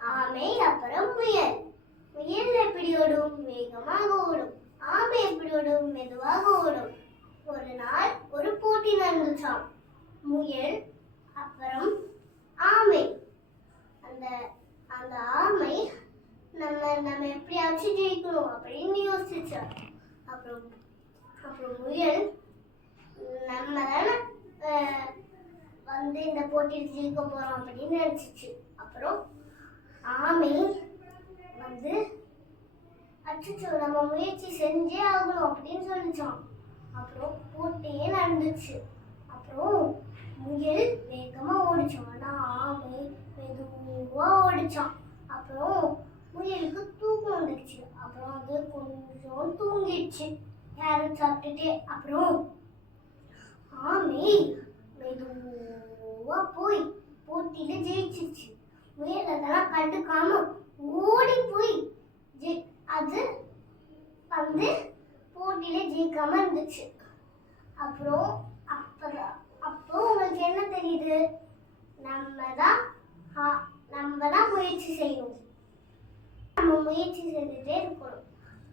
ஆமை அப்புறம் முயல். முயல் எப்படி ஓடும்? வேகமாக ஓடும். ஆமை எப்படி ஓடும்? மெதுவாக ஓடும். ஒரு நாள் ஒரு போட்டி நடந்துச்சாம். முயல் அப்புறம் ஆமை. அந்த அந்த ஆமை நம்ம எப்படியாச்சும் ஜெயிக்கணும் அப்படின்னு யோசிச்சா. அப்புறம் அப்புறம் முயல் நம்ம தானே வந்து இந்த போட்டியில் ஜெயிக்க போறோம் அப்படின்னு நினைச்சிச்சு. அப்புறம் ஆமை வந்து அச்சோ நம்ம முயற்சி செஞ்சே ஆகணும் அப்படின்னு சொல்லிச்சான். அப்புறம் போட்டியே நடந்துச்சு. அப்புறம் முயல் வேகமா ஓடிச்சான். ஆனா ஆமை மெதுவா ஓடிச்சான். அப்புறம் முயலுக்கு தூக்கம் வந்துடுச்சு. அப்புறம் அது கொஞ்சம் தூங்கிடுச்சு கேரட் சாப்பிட்டுட்டே. அப்புறம் ஆமை மெதுவா போய் போட்டியில ஜெயிச்சிருச்சு. முயல் அதெல்லாம் கண்டுக்காம ஓடி போய் அது வந்து போட்டியில ஜெயிக்காம இருந்துச்சு. அப்புறம் அப்போ உங்களுக்கு என்ன தெரியுது? நம்ம தான் முயற்சி செய்யணும். நம்ம முயற்சி செஞ்சுட்டே இருக்கணும்.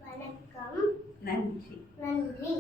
வணக்கம். நன்றி. நன்றி.